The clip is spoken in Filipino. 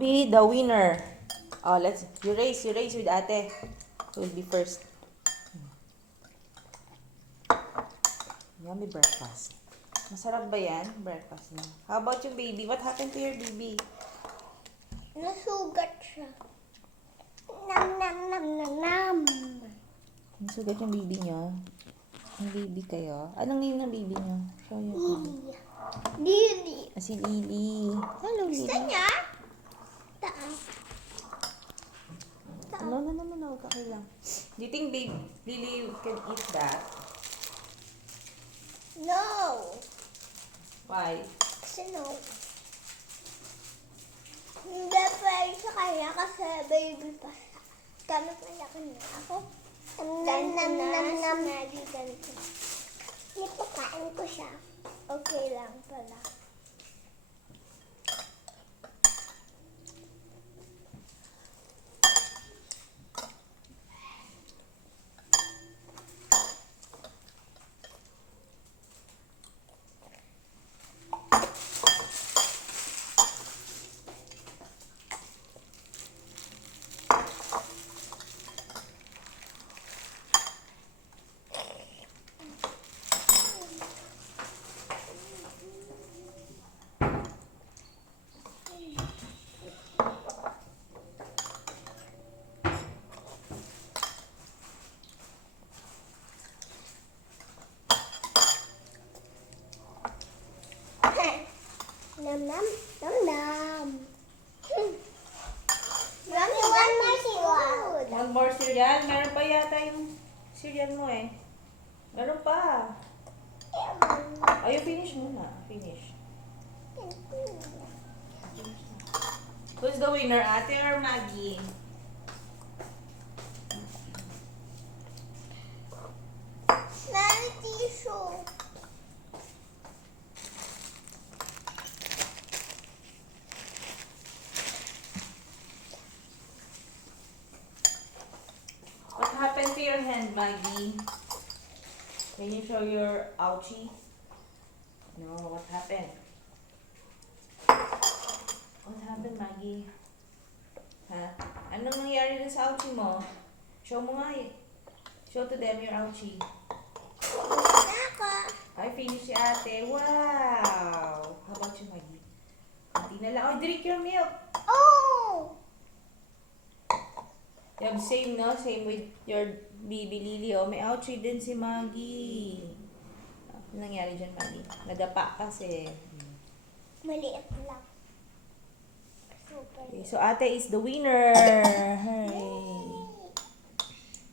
be the winner. Oh, you race with ate. Who will be first? Yummy breakfast. Masarap ba yan? Breakfast na. How about yung baby? What happened to your baby? Nasugat siya. Nam nam nam nam nam. Nasugat yung baby niyo? Yung baby kayo? Anong name ng baby niyo? Show your baby. Lily. Si Lily. Hello, Lily. Gusto niya? Taas. No. Okay lang. Do you think Lily can eat that? No. Why? Kasi no. Hindi pwede sa kanya kasi baby pa siya. Kano pala ka na ako? Nam nam nam nam. Ganito. Nipakain ko siya. Okay lang pala. Nam nam nam nam. Mommy, one more cereal. One more cereal? Meron pa yata yung cereal mo eh. Meron pa. Ayun, finish muna. Finish. Who's the winner, ate or Maggie? Mary tissue. What happened to your hand, Maggie? Can you show your ouchie? No, what happened? What happened, Maggie? Ha? Anong nangyari dun sa ouchie mo? Show mo nga eh. Show to them your ouchie. Ako. Ay, finish si ate. Wow! How about you, Maggie? Hindi na lang. Oh, drink your milk. Oh! Yeah, same, no? Same with your baby Lily. Oh, may ouchie din si Maggie. Ano nangyari dyan, Maggie? Nadapa kasi. Maliit lang. Super. Okay, so ate is the winner.